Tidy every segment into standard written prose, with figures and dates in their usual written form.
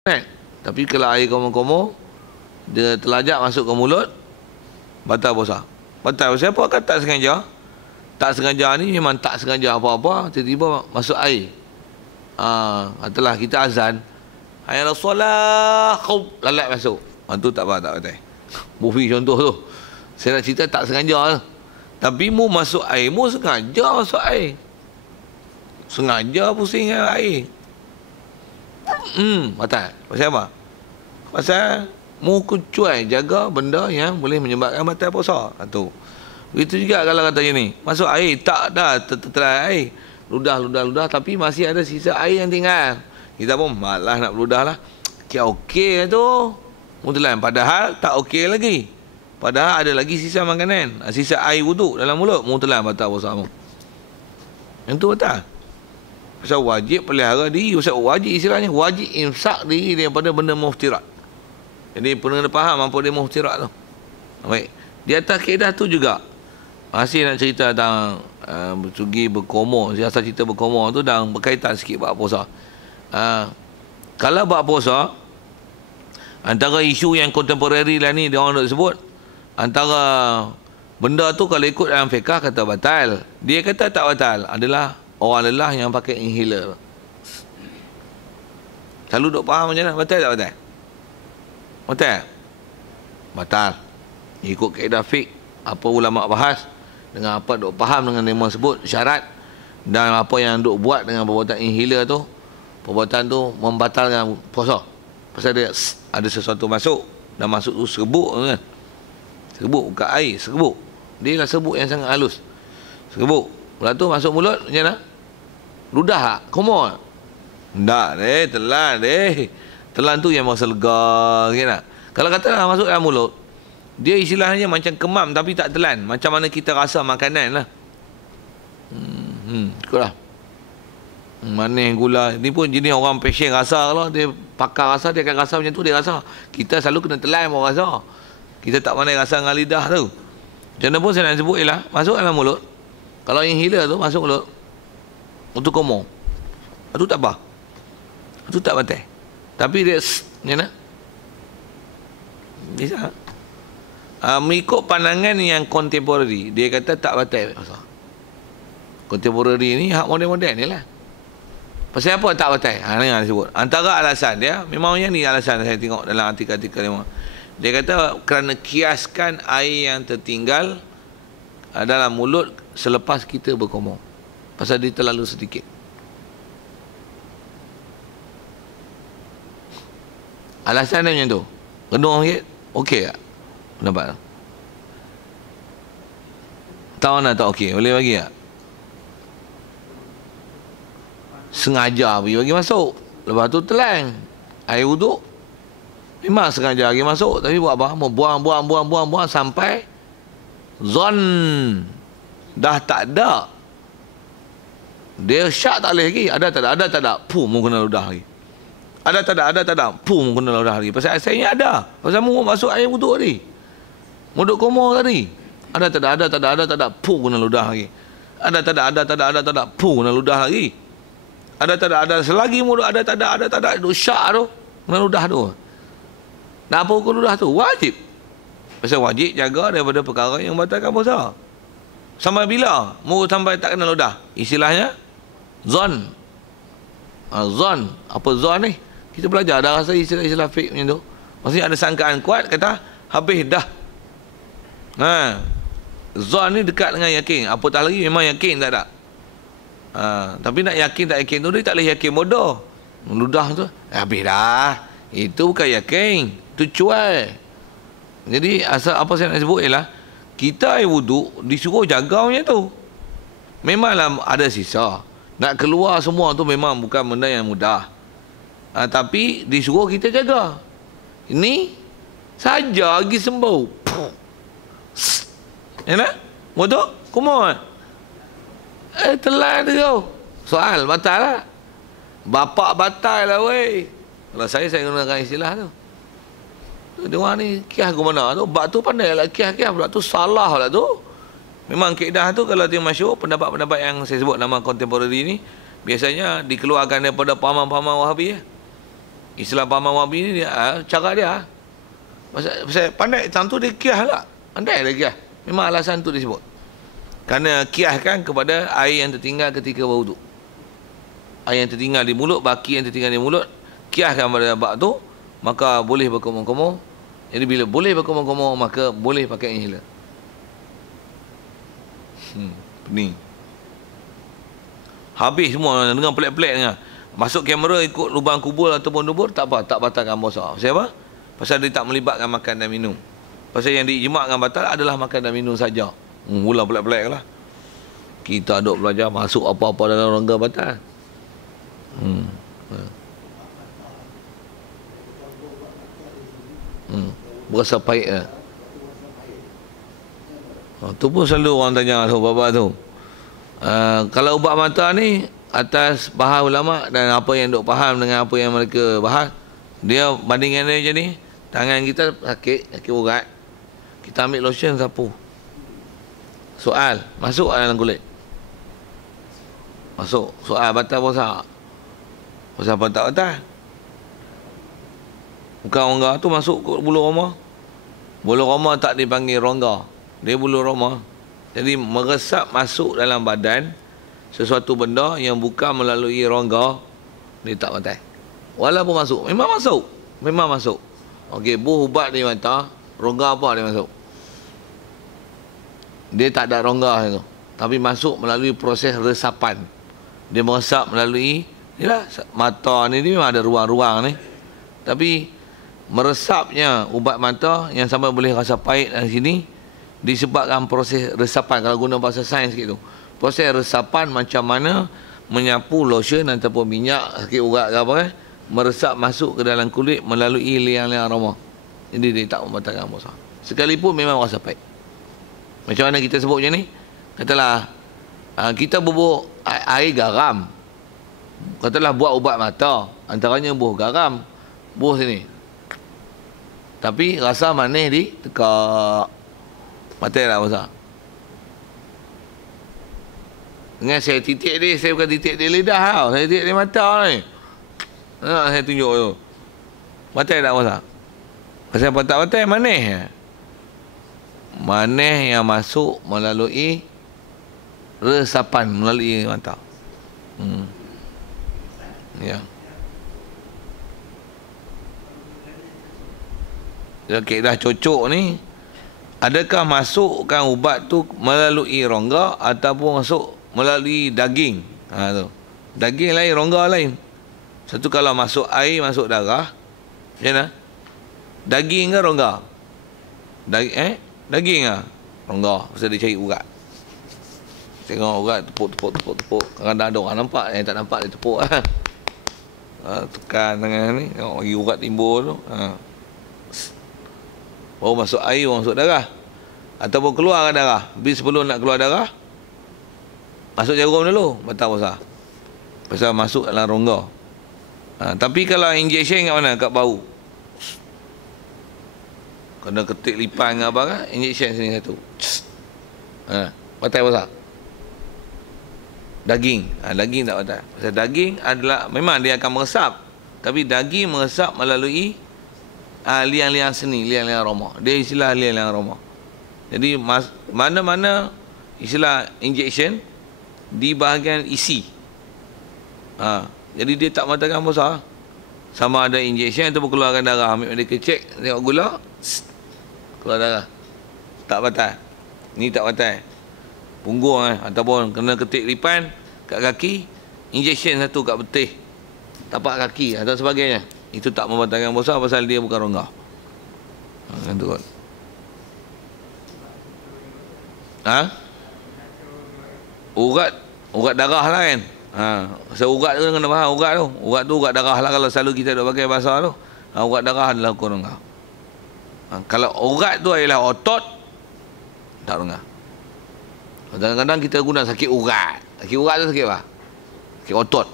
Tapi kalau air komo-komo dia terlajak masuk ke mulut, batal puasa. Batal. Siapa akan tak sengaja? Tak sengaja ni memang tak sengaja apa-apa, tiba-tiba masuk air. Katalah kita azan, hayya solah, lalat masuk. Tu tak apa, tak batal. Bufi contoh tu. Saya nak cerita tak sengaja. Tapi mu masuk air, mu sengaja masuk air. Sengaja pusing air. Batal. Pasal apa? Pasal mu kucuai jaga benda yang boleh menyebabkan batal puasa. Tu. Begitu juga kalau katanya ni, masuk air tak dah terterai air. Ludah tapi masih ada sisa air yang tinggal. Kita pun malas nak berludah lah. Okey tu. Mutelan padahal tak okey lagi. Padahal ada lagi sisa makanan, sisa air wuduk dalam mulut. Mutelan batal puasa mu. Yang tu batal. Pasal wajib pelihara diri. Pasal wajib istilahnya wajib imsak diri daripada benda muftirat. Jadi pernah faham apa dia muftirat tu. Baik. Di atas kaedah tu juga masih nak cerita tentang segi berkomo. Asal cerita berkomo tu dan berkaitan sikit buat puasa. Kalau buat puasa, antara isu yang kontemporari lah ni dia orang nak sebut, antara benda tu kalau ikut dalam fiqah kata batal. Dia kata tak batal adalah orang lelah yang pakai inhaler. Selalu duk faham macam mana? Batal tak batal? Batal? Batal. Ikut kaedah fiqh, apa ulama bahas, dengan apa duk faham dengan yang sebut syarat, dan apa yang duk buat dengan perbuatan inhaler tu, perbuatan tu membatalkan puasa. Pasal dia ada sesuatu masuk, dan masuk tu serbuk kan. Serbuk bukan air, serbuk. Dia lah serbuk yang sangat halus. Serbuk. Lepas tu masuk mulut macam mana? Ludah tak? Komo tak? Tak deh, telan deh. Telan tu yang masa lega kan. Kalau kata masuk dalam mulut, dia istilahnya macam kemam tapi tak telan. Macam mana kita rasa makanan lah. Ikutlah. Manis gula. Ni pun jenis orang passion rasa lah. Dia pakar rasa, dia akan rasa macam tu dia rasa. Kita selalu kena telan pun rasa. Kita tak pandai rasa dengan lidah tu. Macam mana pun saya nak sebut ialah masuk dalam mulut. Kalau inhaler tu masuk mulut, untuk komo. Itu tak apa. Itu tak batal. Tapi dia macam mana? Bisa. Mengikut pandangan yang kontemporari, dia kata tak batal. Kontemporari ni hak moden-moden ni lah. Pasal apa tak batal? Ni yang disebut. Antara alasan dia, memangnya ni alasan saya tengok dalam artikel-artikel memang. Dia kata kerana kiaskan air yang tertinggal dalam mulut selepas kita berkomo. Pasal dia terlalu sedikit. Alasan dia macam tu. Renung sikit, okey tak? Pendapat tu. Tahu mana tak okey? Boleh bagi tak? Sengaja bagi masuk. Lepas tu telan. Air wuduk. Memang sengaja bagi masuk. Tapi buat apa? Buang sampai zon dah tak ada. Dia syak tak boleh lagi. Ada tak ada? Ada tak ada? Pum, kena ludah lagi. Ada tak ada? Ada tak ada? Pum, kena ludah lagi. Pasal asalnya ada. Pasal mu masuk air wuduk tadi. Muduk komo tadi. Ada tak ada? Ada tak ada? Ada tak ada? Pum, kena ludah lagi. Ada tak ada? Ada tak ada? Ada tak ada? Pum, kena ludah lagi. Ada tak ada? Ada selagi muduk ada tak ada? Ada tak ada? Duk syak tu. Kena ludah tu. Nak apa hukum ludah tu? Wajib. Pasal wajib jaga daripada perkara yang membatalkan puasa. Sampai bila? Mu sampai tak kena ludah. Istilahnya zon. Zon. Apa zon ni? Kita belajar dah rasa istilah-istilah fiqh macam tu. Maksudnya ada sangkaan kuat kata habis dah. Zon ni dekat dengan yakin. Apatah lagi memang yakin tak ada. Tapi nak yakin tak yakin tu dia tak boleh yakin bodoh. Ludah tu habis dah. Itu bukan yakin. Itu cuai. Jadi asal apa saya nak sebut ialah kita air wuduk disuruh jaga macam tu. Memanglah ada sisa. Nak keluar semua tu memang bukan benda yang mudah. Tapi disuruh kita jaga. Ini saja lagi sembuh. Ya nak? Wuduk? Kumon. Telan tu. Soal batal lah. Bapak batal lah weh. Kalau saya gunakan istilah tu. Dia orang ni kias ke mana tu? Bab tu pandai lah kias-kias. Bab tu salah lah tu. Memang kaedah tu kalau dia masyhur, pendapat-pendapat yang saya sebut nama kontemporari ni biasanya dikeluarkan daripada pahaman-pahaman Wahabi. Istilah pahaman Wahabi ni dia, cara dia. Pasal pandai tang tu dia kias lah. Pandai dia kias. Memang alasan tu disebut. Kerana kiaskan kepada air yang tertinggal ketika berwuduk. Air yang tertinggal di mulut, baki yang tertinggal di mulut, kiaskan pada bab tu, maka boleh berkumur-kumur. Jadi bila boleh berkumur-kumur, maka boleh pakai inhaler. Pening. Habis semua dengan pelik-pelik dengan. Masuk kamera ikut lubang kubur ataupun dubur, tak apa, tak batalkan puasa. Pasal apa? Pasal dia tak melibatkan makan dan minum. Pasal yang diijmakkan batal adalah makan dan minum saja. Mula pelik-pelik lah. Kita duk belajar masuk apa-apa dalam rongga batal. Berasa pahit lah. Tu pun selalu orang tanya tu, bapa tu. Kalau ubat mata ni atas bahas ulama dan apa yang duk faham dengan apa yang mereka bahas, dia bandingkan dia macam ni. Tangan kita sakit urat, kita ambil lotion sapu. Soal, masuk dalam kulit. Masuk. Soal batal puasa. Puasa apa tak batal? Bukan rongga tu masuk ke bulu roma. Bulu roma tak dipanggil rongga. Dia bulu roma. Jadi meresap masuk dalam badan sesuatu benda yang bukan melalui rongga, dia tak batal. Walaupun masuk. Memang masuk. Memang masuk. Okey, buh ubat di mata, rongga apa dia masuk? Dia tak ada rongga tu. Tapi masuk melalui proses resapan. Dia meresap melalui, yalah, mata ni dia memang ada ruang-ruang ni. Tapi meresapnya ubat mata yang sampai boleh rasa pahit dalam sini disebabkan proses resapan. Kalau guna bahasa sains sikit tu, proses resapan macam mana menyapu lotion ataupun minyak sakit urat ke apa kan, meresap masuk ke dalam kulit melalui liang-liang aroma. Jadi dia tak membatalkan puasa. Sekalipun memang rasa pahit. Macam mana kita sebut macam ni? Katalah kita bubuk air garam. Katalah buat ubat mata, antaranya buah garam, buah sini. Tapi rasa manis di tekak. Batal tak puasa? Dengan saya titik dia, saya bukan titik dia lidah tau. Saya titik dia mata ni. Saya tunjuk tu. Batal tak puasa? Pasal apa tak batal? Manis. Manis yang masuk melalui resapan, melalui mata. Ya. Okey, dah cocok ni. Adakah masukkan ubat tu melalui rongga ataupun masuk melalui daging? Tu. Daging lain, rongga lain. Satu kalau masuk air, masuk darah. Macam mana? Daging ke rongga? Daging lah. Rongga. Pasal dia cari urat. Tengok urat, tepuk. Kadang-kadang ada orang nampak, yang tak nampak dia tepuk lah. Tekan tangan ni, tengok bagi urat timbul tu. Baru masuk air, baru masuk darah. Ataupun keluar darah. Habis sebelum nak keluar darah, masuk jarum dulu, batal puasa. Pasal masuk dalam rongga. Tapi kalau injection kat mana? Kat bau. Kena ketik lipan ke apa kan? Injection sini satu. Batal puasa. Daging. Daging tak batal. Pasal daging adalah, memang dia akan meresap. Tapi daging meresap melalui liang-liang seni, liang-liang aroma. Dia istilah liang-liang aroma. Jadi mana-mana istilah injection di bahagian isi. Jadi dia tak batalkan puasa. Sama ada injection ataupun keluarkan darah. Ambil medical check, tengok gula, keluar darah. Tak batal. Ni tak batal. Punggung ataupun kena ketik lipan kat kaki, injection satu kat betih, tapak kaki atau sebagainya. Itu tak membatalkan puasa pasal dia bukan rongga. Kan tu kot. Urat darah lah kan. So urat tu kena faham urat tu. Urat tu urat darah lah kalau selalu kita duk pakai bahasa tu. Urat darah adalah hukum rongga. Kalau urat tu adalah otot, tak rongga. Kadang-kadang kita guna sakit urat. Sakit urat tu sakit apa? Sakit otot.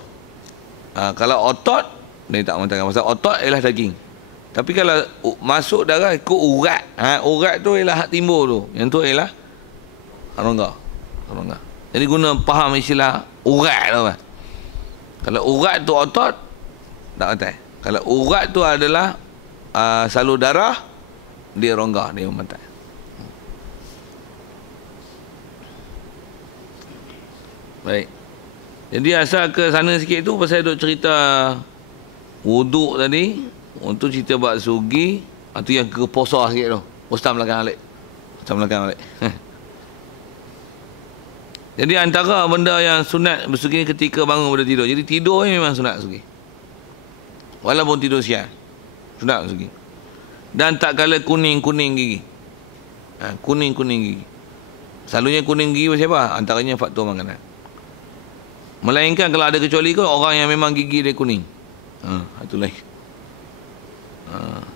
Kalau otot, dia tak mengatakan pasal otot ialah daging. Tapi kalau masuk darah ikut urat, urat tu ialah hak timbul tu. Yang tu ialah rongga. Jadi guna faham istilah urat tu kan. Kalau urat tu otot, tak batal. Kalau urat tu adalah salur darah, dia rongga, dia memantai. Baik. Jadi asal ke sana sikit tu pasal duk cerita wuduk tadi, untuk cerita bab sugi, tu yang ke posa sikit tu. Ustaz belakang alik. Jadi antara benda yang sunat bersugi ketika bangun pada tidur. Jadi tidur ni memang sunat sugi. Walaupun tidur siang, sunat sugi. Dan tak kala kuning-kuning gigi. Kuning-kuning gigi. Selalunya kuning gigi pasal apa? Antaranya faktor makanan. Melainkan kalau ada kecuali ke orang yang memang gigi dia kuning. Itu lain.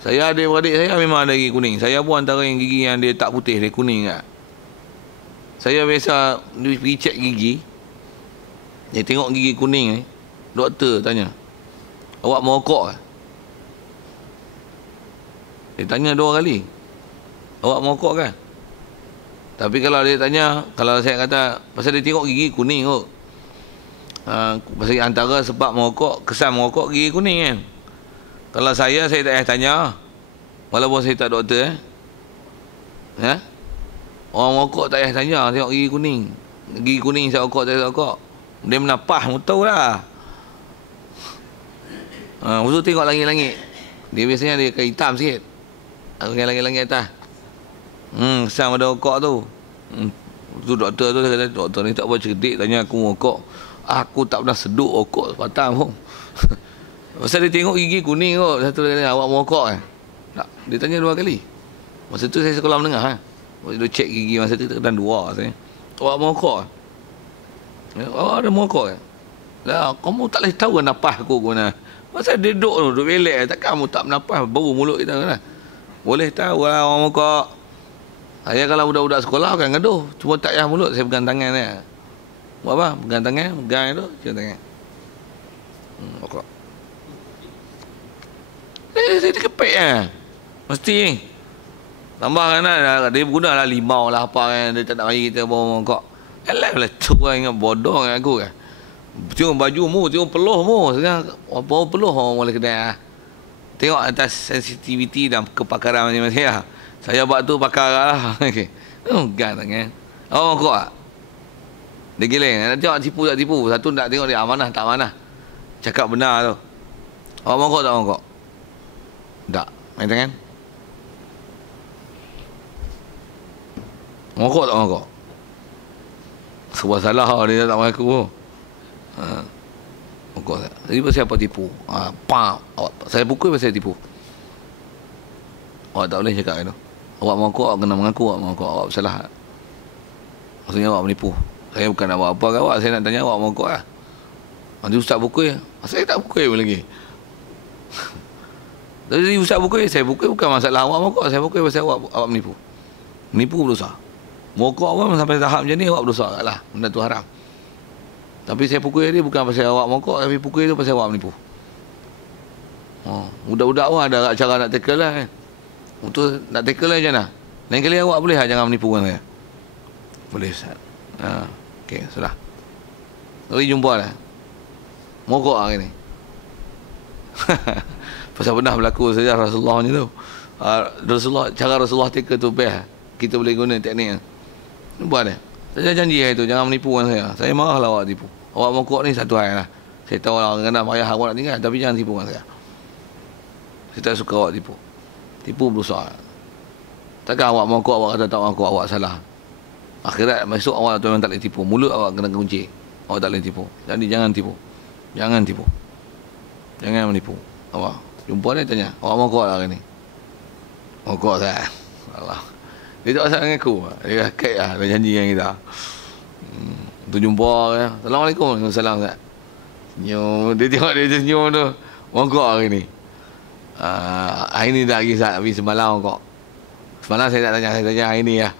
Saya ada beradik saya memang ada gigi kuning. Saya pun antara yang gigi yang dia tak putih, dia kuning tak. Saya biasa pergi cek gigi. Dia tengok gigi kuning ni. Doktor tanya, awak merokok ke? Dia tanya 2 kali, awak merokok kan? Tapi kalau dia tanya, kalau saya kata pasal dia tengok gigi kuning kot, pasal antara sebab merokok, kesan merokok gigi kuning kan. Kalau saya tak payah tanya, walaupun saya tak doktor orang merokok tak payah tanya, tengok gigi kuning saya rokok, tak rokok, dia menapah, tahu lah. Musuh tengok langit-langit, dia biasanya dia akan hitam sikit, dengan langit-langit atas. Kesan pada rokok tu. Tu doktor tu, dia kata, doktor ni tak apa cerdik, tanya aku merokok. Aku tak pernah seduk rokok sepatang pun. Pasal dia tengok gigi kuning kot. Satu dia kata, awak merokok kan? Tak, dia tanya 2 kali. Masa tu saya sekolah menengah. Masa tu cek gigi, masa tu kedai 2 saya. Awak merokok kan? Awak ada merokok kan? Lah, kamu tak boleh tahu nafas aku ke mana. Pasal dia duduk belek, takkan kamu tak menafas bau mulut kita kan? Boleh tahu lah orang merokok. Saya kalau budak-budak sekolah akan gaduh, cuma tak payah mulut, saya pegang tangan dia. Buat apa? Pegang tangan, pegang tu, pegang tangan. Rokok. Dia kepek kan? Mesti ni. Tambahkan lah, dia guna lah limau lah apa kan, dia tak nak bagi kita bawa rokok. Alah lah tu orang ingat bodoh dengan aku kan. Tengok baju mu, tengok peluh mu. Sekarang bawa peluh orang boleh kedai lah. Tengok atas sensitiviti dan kepakaran masing-masing lah. Saya buat tu pakar lah. Okay. Gan tangan. Oh, rokok tak? Dia giling. Nak tengok tipu tak tipu. Satu nak tengok dia amanah tak amanah. Cakap benar tu. Awak merokok tak merokok? Tak. Main tangan. Merokok tak merokok? Sebuah salah dia tak mengaku pun. Merokok tak? Jadi pasal apa tipu? Saya pukul pasal tipu. Awak tak boleh cakap itu. Awak merokok, awak kena mengaku awak merokok. Awak bersalah. Maksudnya awak menipu. Saya bukan nak buat apa ke awak. Saya nak tanya awak merokok lah. Nanti ustaz pukul. Saya tak pukul pun lagi. Jadi ustaz pukul, saya pukul bukan masalah awak merokok. Saya pukul pasal awak menipu. Menipu berdosa. Merokok pun sampai tahap macam ni awak berdosa lah. Benda tu haram. Tapi saya pukul dia bukan pasal awak merokok, tapi pukul tu pasal awak menipu. Budak-budak pun ada cara nak tackle lah kan. Untuk nak tackle lah macam mana? Lain kali awak boleh lah jangan menipu kan saya. Boleh Ustaz. Okey, sudah. Mari jumpa lah. Merokok hari ni. Pasal pernah berlaku saja Rasulullah ni tu. Cara Rasulullah tackle tu best. Kita boleh guna teknik. Buat dia. Saya janji hari tu jangan menipu kan saya. Saya marah lah awak tipu. Awak merokok ni satu hal lah. Saya tahu lah kadang-kadang payah awak nak tinggal, tapi jangan tipu kan saya. Saya tak suka awak tipu. Tipu berusaha. Takkan awak merokok, awak kata tak merokok, awak salah. Akhirat masuk awak tu memang tak boleh tipu. Mulut awak kena kunci. Awak tak boleh tipu. Jadi jangan tipu. Jangan tipu. Jangan menipu. Awak jumpa dia tanya, awak merokok lah hari ni? Merokok saya. Allah. Dia tak pasal dengan aku. Dia kait lah. Dia janji dengan kita. Tu jumpa ya. Assalamualaikum. Waalaikumsalam. Senyum. Dia tengok dia senyum tu. Merokok hari ni. Hari ni dah kisah. Tapi semalam merokok. Semalam saya tak tanya. Saya tanya hari ni lah.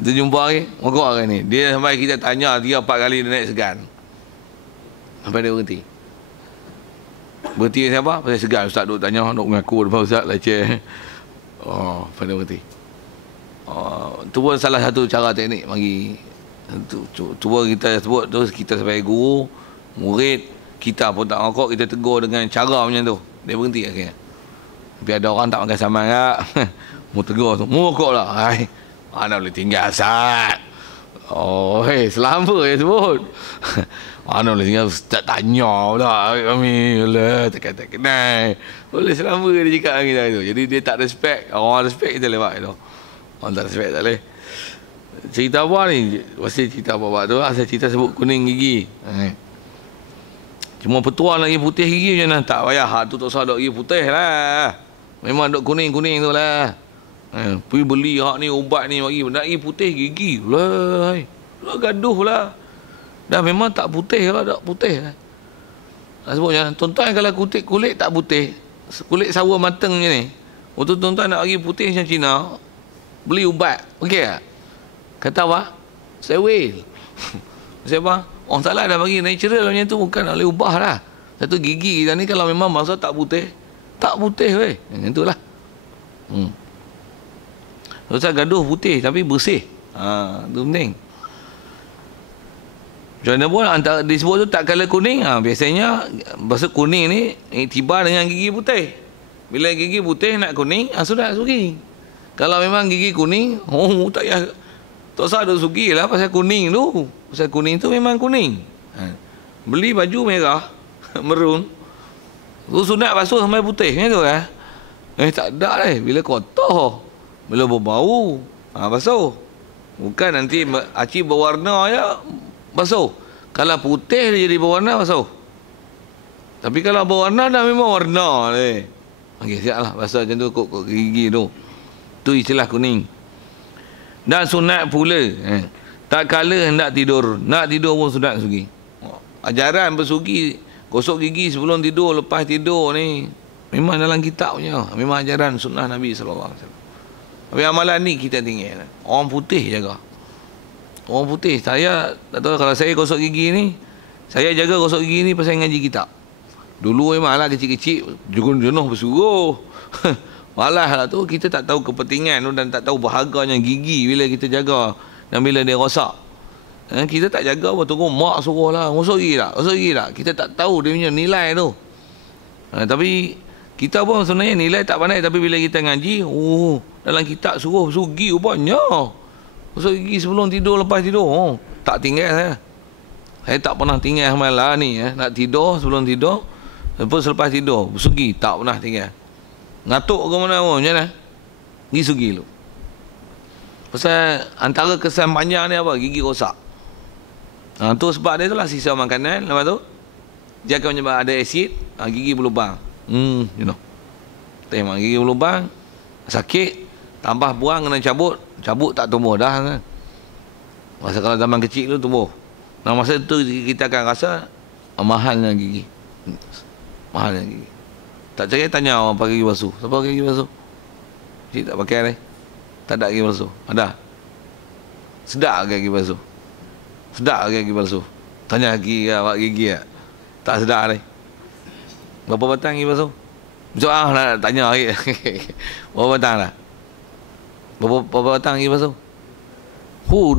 Tu jumpa hari. Merokok hari ni. Dia sampai kita tanya 3-4 kali dia naik segan. Sampai dia berhenti. Berhenti siapa? Pasal segan. Ustaz duk tanya. Duk mengaku depan Ustaz. Leceh. Pada berhenti. Tu pun salah satu cara teknik bagi cuba kita sebut tu, kita sebagai guru, murid Kita pun tak rokok, kita tegur dengan cara macam tu. Dia berhenti akhirnya. Tapi ada orang tak makan saman tak? Mu tegur tu, mu rokok lah. Hai, mana boleh tinggal Ustaz? Oh, selamba je sebut. Mana boleh tinggal Ustaz tanya pula kami. Alah, tak kenal. Boleh selamba dia cakap dengan kita tu. Jadi dia tak respect. Orang respect kita lewat tu. Orang tak respect tak boleh. Cerita apa ni? Pasti cerita apa tu. Saya cerita sebut kuning gigi. Cuma petua lagi putih gigi macam mana? Tak payah. Hak tu tak usah duk gigi putih lah. Memang duk kuning-kuning tu lah. Pergi beli hak ni, ubat ni bagi. Nak gigi putih gigi. Lah, gaduh lah. Dah memang tak putih lah. Tak putih lah. Nak sebut macam mana? Tuan-tuan kalau kulit tak putih. Kulit sawo matang macam ni. Untuk tuan-tuan nak bagi putih macam Cina. Beli ubat. Okey tak? Kata apa? Sewil. Siapa? Orang salah dah bagi natural macam tu, bukan nak boleh ubah lah. Satu gigi kita ni kalau memang masa tak putih, tak putih weh. Macam tu lah. Ustaz gaduh putih tapi bersih. Tu penting. Macam mana pun antara disebut tu tak colour kuning, biasanya bahasa kuning ni tiba dengan gigi putih. Bila gigi putih nak kuning, sudah sugi. Kalau memang gigi kuning, tak payah. Tak usah ada sugi lah pasal kuning tu. Pasal kuning tu memang kuning. Beli baju merah, merun. Tu sunat basuh sampai putih macam tu lah. Tak ada lah. Bila kotor, bila berbau, basuh. Bukan nanti aci berwarna je, basuh. Kalau putih dia jadi berwarna, basuh. Tapi kalau berwarna dah memang warna ni. Okey, siap lah basuh macam tu kok gigi tu. Tu istilah kuning. Dan sunat pula, tak kala hendak tidur. Nak tidur pun sunat sugi. Ajaran bersugi, gosok gigi sebelum tidur, lepas tidur ni memang dalam kitab punya. Memang ajaran sunnah Nabi SAW. Tapi amalan ni kita tinggal. Orang putih jaga. Orang putih. Saya tak tahu kalau saya gosok gigi ni, saya jaga gosok gigi ni pasal ngaji kitab. Dulu memanglah kecil-kecil jenuh bersuruh. Malah lah tu kita tak tahu kepentingan tu dan tak tahu berharganya gigi bila kita jaga dan bila dia rosak. Kita tak jaga apa, tunggu mak suruh lah, gosok gigi tak. Kita tak tahu dia punya nilai tu. Tapi kita pun sebenarnya nilai tak pandai, tapi bila kita ngaji, dalam kitab suruh gigi banyak. Gosok gigi sebelum tidur, lepas tidur. Tak tinggal saya. Saya tak pernah tinggal malam ni. Nak tidur, sebelum tidur, lepas tidur, bersugi, tak pernah tinggal. Ngatuk ke mana pun, macam mana? Gigi sugi lu. Pasal antara kesan panjang ni apa? Gigi rosak. Tu sebab dia tu lah sisa makanan. Lepas tu, dia akan menyebabkan ada asid, gigi berlubang. Memang gigi berlubang, sakit, tambah buang kena cabut. Cabut tak tumbuh dah kan. Masa kalau zaman kecil tu tumbuh. Masa tu kita akan rasa mahalnya gigi. Mahalnya gigi. Tak cari tanya orang pakai gigi basuh. Siapa pakai gigi basuh? Cik tak pakai ni. Tak ada gigi basuh. Ada. Sedap ke gigi basuh? Sedap ke gigi basuh? Tanya gigi awak gigi tak? Tak sedap ni. Berapa batang gigi basuh? Besok nak tanya lagi. Berapa batang dah? Berapa batang gigi basuh?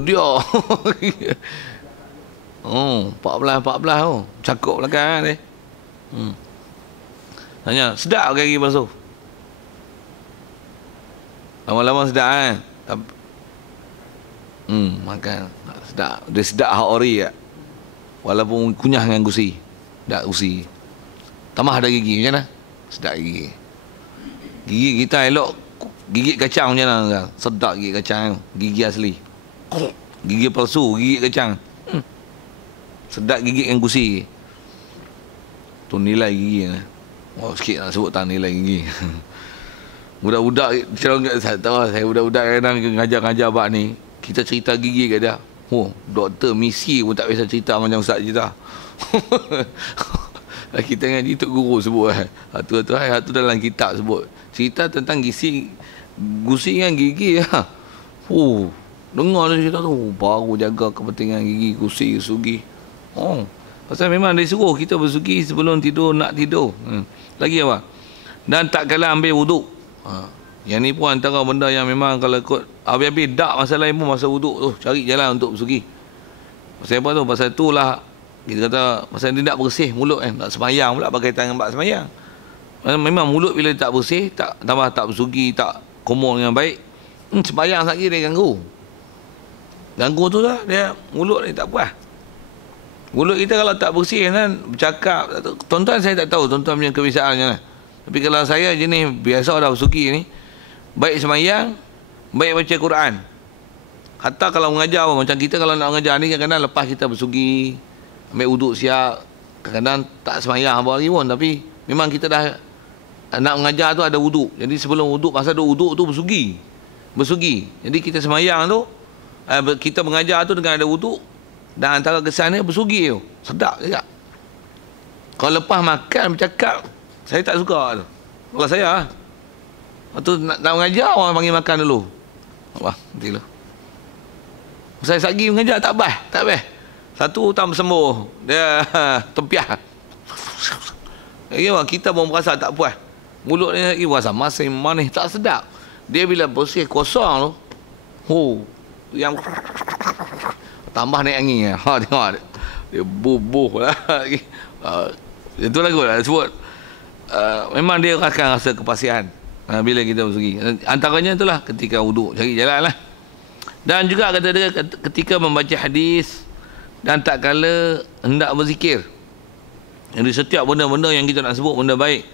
Dia. 14 tu. Cakup belakang ni. Tanya, sedap ke gigi basuh? Lama-lama sedap kan? Makan. Sedap. Dia sedap hak ori tak? Walaupun kunyah dengan gusi. Tak gusi. Tambah ada gigi macam mana? Sedap gigi. Gigi kita elok gigit kacang macam mana? Sedap gigit kacang. Gigi asli. Gigi palsu, gigit kacang. Sedap gigit dengan gusi. Tu nilai gigi ni. Sikit nak sebut tak nilai gigi. Budak-budak saya tahu saya budak-budak kadang ngajar-ngajar bab ni, kita cerita gigi kat dia. Doktor misi pun tak biasa cerita macam ustaz cerita. Kita ngaji tok guru sebut tu dalam kitab sebut. Cerita tentang gusi dengan gigi lah. Dengar dia cerita tu, baru jaga kepentingan gigi, gusi, sugi. Pasal memang dia suruh kita bersugi sebelum tidur, nak tidur. Lagi apa? Dan tak kala ambil wuduk. Yang ni pun antara benda yang memang kalau ikut habis-habis dak masalah pun masa wuduk tu, cari jalan untuk bersugi. Pasal apa tu? Pasal itulah Kita kata pasal dia tak bersih mulut kan, tak semayang pula berkaitan dengan bab semayang. Memang mulut bila tak bersih, tak tambah tak bersugi, tak kumur dengan baik, semayang lagi dia ganggu. Ganggu tu lah dia, mulut ni tak puas. Mulut kita kalau tak bersih kan, bercakap, tuan-tuan saya tak tahu tuan-tuan punya kebiasaan macam mana. Tapi kalau saya jenis biasa dah bersugi ni, baik semayang, baik baca Quran. Hatta kalau mengajar macam kita kalau nak mengajar ni kadang-kadang lepas kita bersugi, ambil uduk siap, kadang-kadang tak semayang apa lagi pun, tapi memang kita dah nak mengajar tu ada uduk. Jadi sebelum uduk, masa ada uduk tu bersugi. Jadi kita semayang tu, kita mengajar tu dengan ada uduk, dan antara kesan dia bersugi tu. Sedap juga. Kalau lepas makan bercakap, saya tak suka tu. Kalau saya lepas tu nak mengajar, orang panggil makan dulu. Allah, nanti dulu. Saya sagi mengajar tak best. Satu tak bersembuh, dia tempiah. Kita pun merasa tak puas. Mulut ni lagi rasa masih manis, tak sedap. Dia bila bersih kosong tu, yang tambah naik angin. Tengok dia bubuh lah. Itu lagu lah sebut. Memang dia akan rasa kepastian bila kita bersugi. Antaranya itulah ketika wuduk, cari jalan lah. Dan juga kata dia ketika membaca hadis dan tak kala hendak berzikir. Jadi setiap benda-benda yang kita nak sebut benda baik,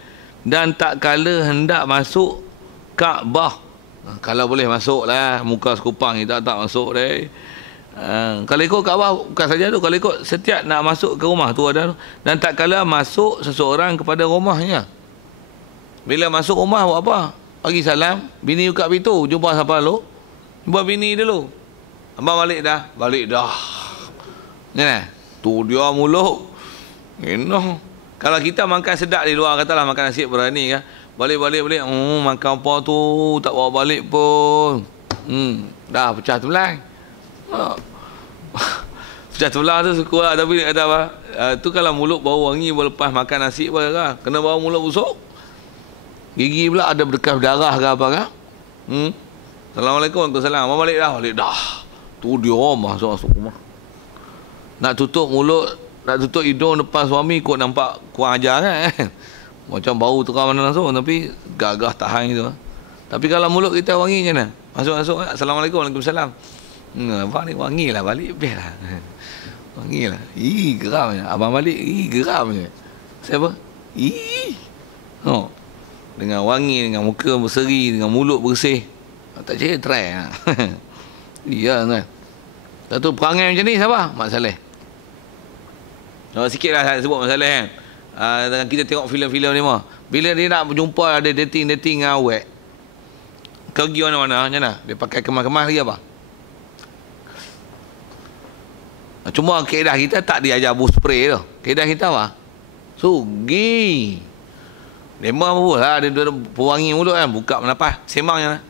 dan tak kala hendak masuk Kaabah. Kalau boleh masuk lah, muka sekupang kita tak masuk deh. Kalau ikut Kaabah bukan saja tu, kalau ikut setiap nak masuk ke rumah tu ada. Dan tak kala masuk seseorang kepada rumahnya. Bila masuk rumah buat apa? Bagi salam, bini buka pintu, jumpa siapa lu? Jumpa bini dulu. Abang balik dah. Ni tu dia mulut. Kalau kita makan sedap di luar, katalah makan nasi berani kan, balik makan apa tu tak bawa balik pun, dah pecah tulang. Pecah tulang tu suka lah. Tapi dia kata apa, tu kalau mulut bau wangi lepas makan nasi pun kan, kena bau mulut busuk, gigi pula ada berdekas darah ke apa kan. Assalamualaikum, Waalaikumsalam. Abang balik dah. Tu dia masuk rumah. Nak tutup mulut, nak tutup hidung depan suami, kok nampak kurang ajar kan. Macam bau terang mana langsung, tapi gagah tahan gitu. Tapi kalau mulut kita wangi macam mana? Masuk. Assalamualaikum, Waalaikumsalam. Abang ni wangi lah, balik best lah. Wangi lah. Geram je. Abang balik, geram je. Siapa? Dengan wangi, dengan muka berseri, dengan mulut bersih. Tak cari, try lah. Ya kan. Satu perangai macam ni siapa? Mak Saleh. Sikit lah saya sebut Mak Saleh kan. Kita tengok filem-filem ni mah. Bila dia nak berjumpa ada dating dengan awet, kau pergi mana-mana macam mana? Dia pakai kemas-kemas lagi apa? Cuma kaedah kita tak diajar bus spray tu. Kaedah kita apa? Sugi. Memang apa lah, dia pewangi mulut kan, buka menapas, sembang je lah.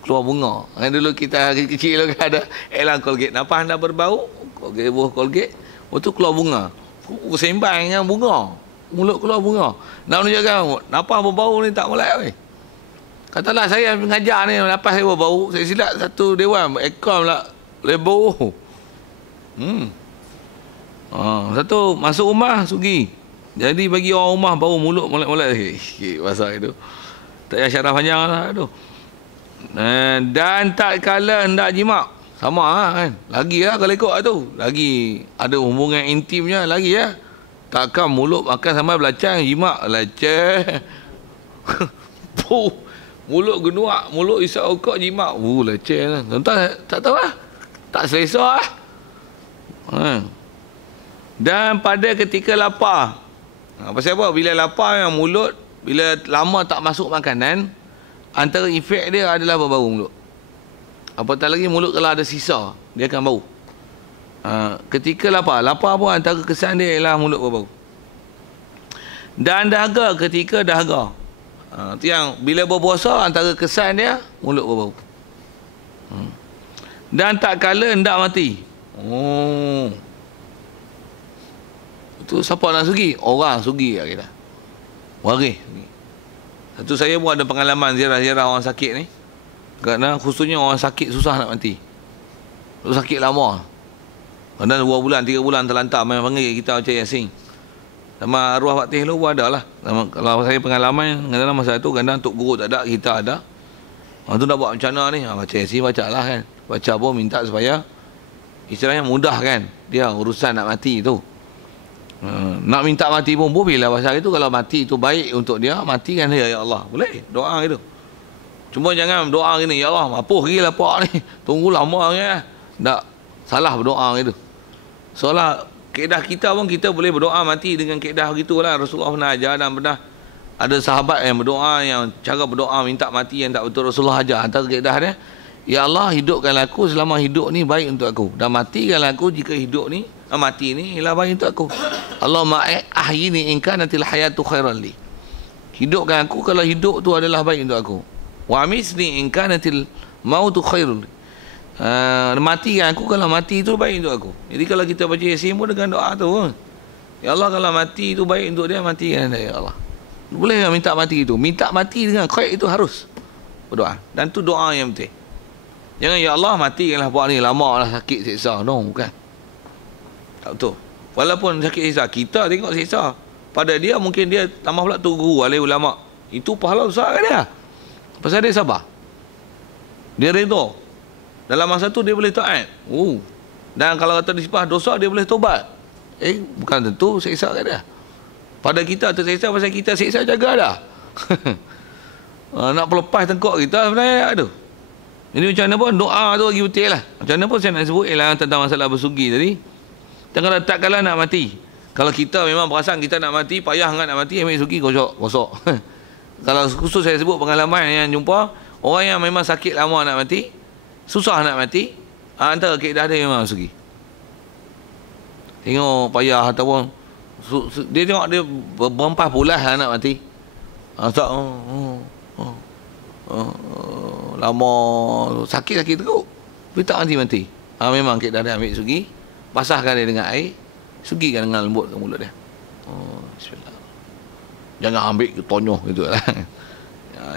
Keluar bunga. Dulu kita kecil dulu kan ada elang Colgate, napas dah berbau, Colgate, waktu keluar bunga. Sembang dengan bunga, mulut keluar bunga. Nak menunjukkan napas berbau ni tak molek weh. Katalah saya mengajar ni, napas saya berbau, saya silap satu dewan ekor pula lebo. Satu masuk rumah sugi. Jadi bagi orang rumah bau mulut molek-molek sikit pasal itu. Tak payah syarah panjang lah tu. Dan tak kala hendak jimat, sama lah kan, lagi lah kalau ikut tu, lagi ada hubungan intimnya lagi lah. Takkan mulut makan sampai belacang jimat leceh. Mulut genuak, mulut isap okok jimat, leceh lah. Tuan-tuan tak tahu lah, tak selesa lah. Dan pada ketika lapar, pasal apa? Bila lapar yang mulut, bila lama tak masuk makanan, antara efek dia adalah berbau mulut. Apatah lagi mulut kalau ada sisa, dia akan bau. Ketika lapar pun antara kesan dia ialah mulut berbau. Dan dahaga, ketika dahaga, itu yang bila berpuasa antara kesan dia mulut berbau. Dan tak kala hendak mati. Itu siapa nak sugi? Orang sugi lah kita. Waris. Satu saya pun ada pengalaman ziarah-ziarah orang sakit ni. Kerana khususnya orang sakit susah nak mati. Sakit lama. Dan 2 bulan, 3 bulan terlantar memang panggil kita baca Yasin. Sama arwah Pak Teh lu ada lah. Kalau saya pengalaman dalam masa tu kadang tok guru tak ada, kita ada. Tu nak buat macam mana ni? Baca Yasin, baca lah kan. Baca pun minta supaya istilahnya mudah kan. Dia urusan nak mati tu. Nak minta mati pun boleh lah pasal itu. Kalau mati itu baik untuk dia, matikan dia ya Allah. Boleh doa gitu. Cuma jangan doa gini, ya Allah mapuh gila pak ni. Tunggu lama kan. Tak salah berdoa gitu. Soalnya kaedah kita pun kita boleh berdoa mati dengan kaedah begitulah. Rasulullah pernah ajar dan pernah ada sahabat yang berdoa yang cara berdoa minta mati yang tak betul Rasulullah ajar. Antara kaedah dia, ya Allah hidupkanlah aku selama hidup ni baik untuk aku, dan matikanlah aku jika hidup ni mati ni ialah baik untuk aku. Allahumma ahyini in kanatil hayatu khairan li. Hidupkan aku kalau hidup tu adalah baik untuk aku. Wa amisni in kanatil mautu khairul li. Matikan aku kalau mati itu baik untuk aku. Jadi kalau kita baca Yasin pun dengan doa tu, ya Allah kalau mati itu baik untuk dia, matikan dia ya Allah. Boleh tak minta mati itu? Minta mati dengan khair itu harus berdoa. Dan tu doa yang penting. Jangan ya Allah matikanlah buat ni, lama lah sakit siksa. No, bukan. Tak betul. Walaupun sakit siksa, kita tengok siksa. Pada dia mungkin dia tambah pula tu guru ahli ulama. Itu pahala besar kan dia. Pasal dia sabar. Dia redha. Dalam masa tu dia boleh taat. Dan kalau kata disipah dosa dia boleh tobat. Bukan tentu siksa kat dia. Pada kita tersiksa pasal kita siksa jaga dah. Nak pelepas tengkok kita sebenarnya ada. Jadi macam mana pun doa tu lagi betul lah. Macam mana pun saya nak sebut ialah tentang masalah bersugi tadi. Tengah tak kala nak mati. Kalau kita memang perasan kita nak mati, payah sangat nak mati, ambil sugi gosok. Kalau khusus saya sebut pengalaman yang jumpa orang yang memang sakit lama nak mati, susah nak mati, antara kaedah dia memang sugi. Tengok payah ataupun dia tengok dia berempas bulan lah nak mati. Lama sakit teruk. Tapi tak mati. Memang kaedah dia ambil sugi, basahkan dia dengan air, sugikan dengan lembut ke mulut dia. Bismillah. Jangan ambil tonyoh gitu lah.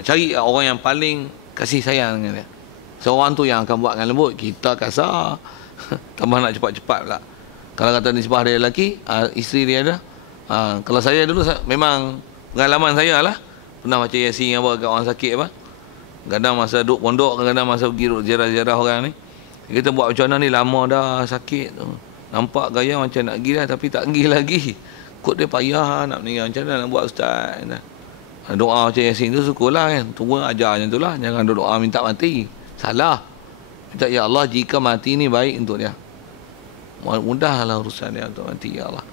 Cari orang yang paling kasih sayang dengan dia. Seorang tu yang akan buat dengan lembut, kita kasar. Tambah nak cepat-cepat pula. Kalau kata nisbah dia lelaki, isteri dia ada. Kalau saya dulu memang pengalaman saya lah. Pernah baca Yasin apa kat orang sakit apa. Kadang masa duduk pondok, kadang masa pergi ziarah-ziarah orang ni. Kita buat macam mana ni, lama dah sakit tu. Nampak gaya macam nak pergi dah, tapi tak pergi lagi. Kod dia payah nak meninggal. Macam mana nak buat ustaz? Doa macam Yasin tu syukurlah kan. Tunggu ajar macam tu lah. Jangan doa minta mati. Salah. Minta ya Allah jika mati ni baik untuk dia. Mudahlah urusan dia untuk mati ya Allah.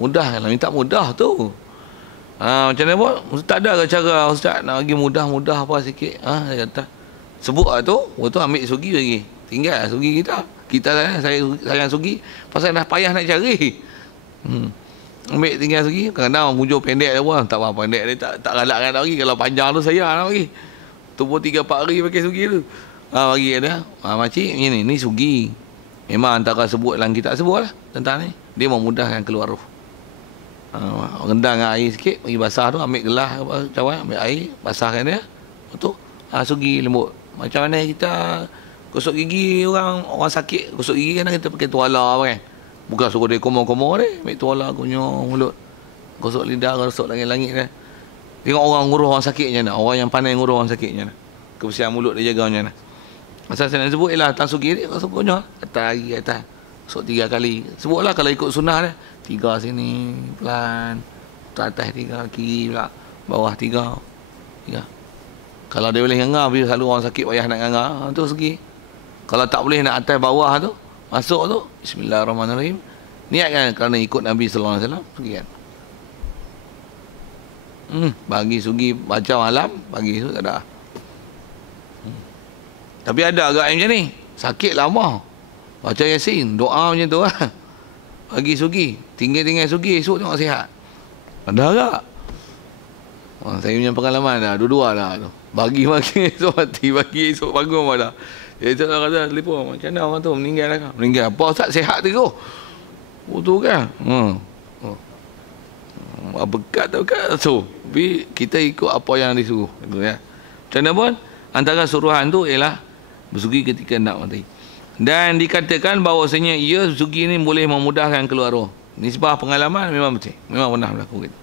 Mudahlah, minta mudah tu. Macam mana pun tak ada ke cara ustaz nak bagi mudah-mudah apa sikit. Dia kata sebut lah tu, waktu ambil sugi lagi. Tinggal sugi kita. Kita saya sayang sugi pasal dah payah nak cari. Ambil tinggal sugi, kadang-kadang mujur pendek dia pun tak apa pendek dia tak galakkan lagi. Kalau panjang tu saya nak bagi. Tunggu 3-4 hari pakai sugi tu. Bagi dia. Makcik ni sugi. Memang antara sebut dalam kitab sebut lah tentang ni. Dia memudahkan keluar roh. Rendang dengan air sikit, bagi basah tu, ambil gelas cawan, ambil air, basahkan dia. Betul. Sugi lembut. Macam mana kita gosok gigi orang sakit, gosok gigi kan kita pakai tuala apa kan. Bukan suruh dia komor-komor dia, ambil tuala kunyah mulut. Gosok lidah, gosok langit-langit dia. Tengok orang ngurus orang sakit macam mana, orang yang pandai ngurus orang sakit macam mana. Kebersihan mulut dia jaga macam mana. Asal saya nak sebut ialah atas sugi dia, gosok kunyah. Atas lagi atas. Gosok 3 kali. Sebutlah kalau ikut sunnah dia. 3 sini, pelan. Atas 3, kiri pula. Bawah 3. Kalau dia boleh ngangah, bila selalu orang sakit payah nak ngangah, tu sugi. Kalau tak boleh nak atas bawah tu, masuk tu, bismillahirrahmanirrahim. Niatkan kerana ikut Nabi sallallahu alaihi wasallam, sugi kan. Bagi sugi baca malam, bagi tu tak ada. Tapi ada agak macam ni, sakit lama. Baca Yasin, doa macam tu lah. Bagi sugi, tinggal-tinggal sugi, esok tengok sihat. Ada agak. Saya punya pengalaman dah, dua-dua dah tu. Bagi esok mati, bagi esok bangun pun dah. Dia tu kata telefon, macam mana orang tu meninggal lah. Meninggal apa Ustaz, sihat tu. Betul kan? Bekat tak bekat. So, tapi kita ikut apa yang disuruh. Gitu, ya. Macam mana pun, antara suruhan tu ialah bersugi ketika nak mati. Dan dikatakan bahawasanya sugi ni boleh memudahkan keluar roh. Nisbah pengalaman memang betul. Memang pernah berlaku gitu.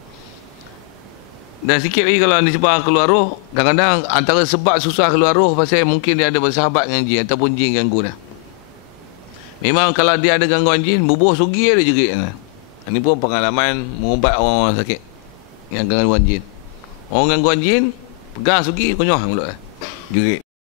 Dan sikit lagi kalau nisbah keluar roh, kadang-kadang antara sebab susah keluar roh pasal mungkin dia ada bersahabat dengan jin ataupun jin ganggu dah. Memang kalau dia ada gangguan jin, bubuh sugi ada jerit. Ini pun pengalaman mengubat orang-orang sakit yang gangguan jin. Orang gangguan jin, pegang sugi, konyol mulut jerit.